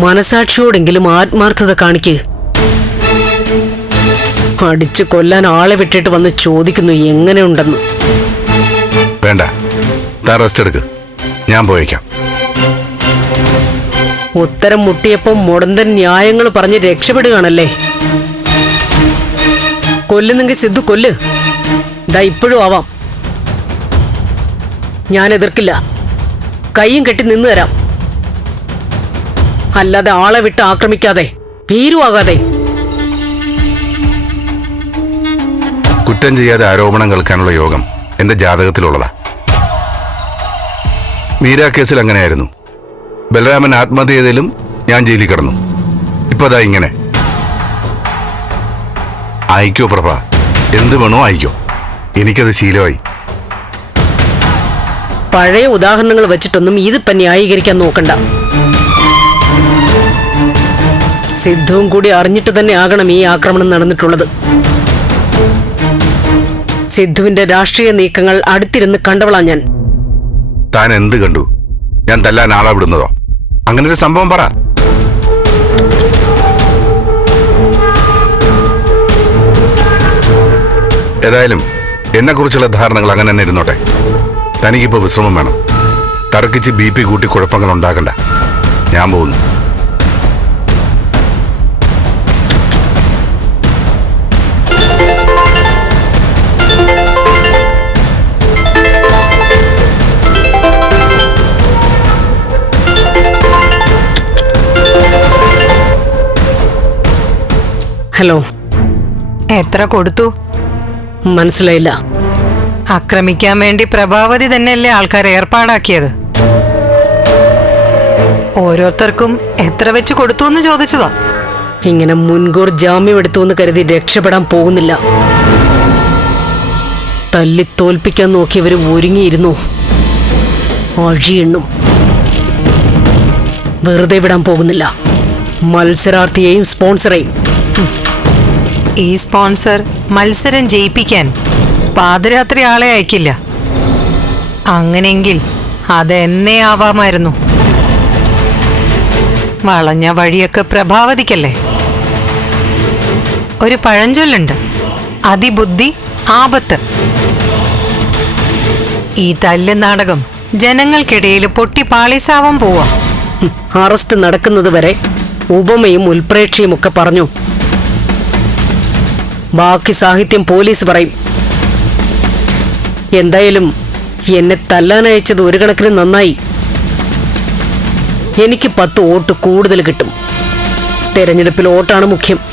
മനസാക്ഷിയോടെങ്കിലും ആത്മാർത്ഥത കാണിക്ക്. അടിച്ചു കൊല്ലാൻ ആളെ വിട്ടിട്ട് വന്ന് ചോദിക്കുന്നു എങ്ങനെയുണ്ടെന്ന്? വേണ്ട. റെസ്റ്റ് എടുക്ക്. ഞാൻ പോയേക്കാം. ഉത്തരം മുട്ടിയപ്പം മുടന്തൻ ന്യായങ്ങൾ പറഞ്ഞ് രക്ഷപ്പെടുകയാണല്ലേ? കൊല്ലുന്നെങ്കിൽ സിദ്ധു കൊല്ല്. ദാ ഇപ്പോഴും ആവാം. ഞാൻ എതിർക്കില്ല. കൈയും കെട്ടി നിന്ന് തരാം. അല്ലാതെ ആളെ വിട്ട് ആക്രമിക്കാതെ ഭീരുവാകാതെ. കുറ്റം ചെയ്യാതെ ആരോപണം കേൾക്കാനുള്ള യോഗം എന്റെ ജാതകത്തിലുള്ളതാ. മീര കേസിൽ അങ്ങനെയായിരുന്നു. ബലരാമൻ ആത്മഹത്യ ചെയ്തതിലും ഞാൻ ജയിലിൽ കിടന്നു. ഇപ്പൊ അതാ ഇങ്ങനെ. അയക്കോ പ്രഭ എന്ത് വേണോ അയക്കോ. എനിക്കത് ശീലമായി. പഴയ ഉദാഹരണങ്ങൾ വെച്ചിട്ടൊന്നും ഇതിപ്പം ന്യായീകരിക്കാൻ നോക്കണ്ട. സിദ്ധുവും കൂടി അറിഞ്ഞിട്ട് തന്നെ ആകണം ഈ ആക്രമണം നടന്നിട്ടുള്ളത്. സിദ്ധുവിന്റെ രാഷ്ട്രീയ നീക്കങ്ങൾ അടുത്തിരുന്ന് കണ്ടവളാ ഞാൻ. താൻ എന്ത് കണ്ടു? ഞാൻ തല്ലാൻ ആളെ വിടുന്നതോ? അങ്ങനെ ഒരു സംഭവം പറ. ഏതായാലും എന്നെക്കുറിച്ചുള്ള ധാരണകൾ അങ്ങനെ തന്നെ ഇരുന്നോട്ടെ. തനിക്കിപ്പോ വിശ്രമം വേണം. തർക്കിച്ച് ബി പി കൂട്ടി കുഴപ്പങ്ങൾ ഉണ്ടാക്കണ്ട. ഞാൻ പോകുന്നു. ഹലോ. എത്ര കൊടുത്തു? മനസ്സിലായില്ല. ആക്രമിക്കാൻ വേണ്ടി പ്രഭാവതി തന്നെയല്ലേ ആൾക്കാർ ഏർപ്പാടാക്കിയത്? ഓരോരുത്തർക്കും എത്ര വെച്ച് കൊടുത്തു എന്ന് ചോദിച്ചതാ. ഇങ്ങനെ മുൻകൂർ ജാമ്യം എടുത്തു എന്ന് കരുതി രക്ഷപ്പെടാൻ പോകുന്നില്ല. തല്ലി തോൽപ്പിക്കാൻ നോക്കിയവർ ഒരുങ്ങിയിരുന്നു. അഴിയെണ്ണും വെറുതെ വിടാൻ പോകുന്നില്ല. മത്സരാർത്ഥിയെയും സ്പോൺസറെയും. ഈ സ്പോൺസർ മത്സരം ജയിപ്പിക്കാൻ പാതിരാത്രി ആളെ അയക്കില്ല. അങ്ങനെങ്കിൽ അതെന്നെ ആവാമായിരുന്നു. വളഞ്ഞ വഴിയൊക്കെ പ്രഭാവതിക്കല്ലേ? ഒരു പഴഞ്ചൊല്ലുണ്ട്. അതിബുദ്ധി ആപത്ത്. ഈ തല്ല് നാടകം ജനങ്ങൾക്കിടയിൽ പൊട്ടി പാളിസാവാൻ പോവാ അറസ്റ്റ് നടക്കുന്നത് വരെ ഉപമയും ഉൽപ്രേക്ഷയും ഒക്കെ പറഞ്ഞു. ബാക്കി സാഹിത്യം പോലീസ് പറയും. എന്തായാലും എന്നെ തല്ലാനയച്ചത് ഒരു കണക്കിന് നന്നായി. എനിക്ക് പത്ത് വോട്ട് കൂടുതൽ കിട്ടും. തെരഞ്ഞെടുപ്പിൽ വോട്ടാണ് മുഖ്യം.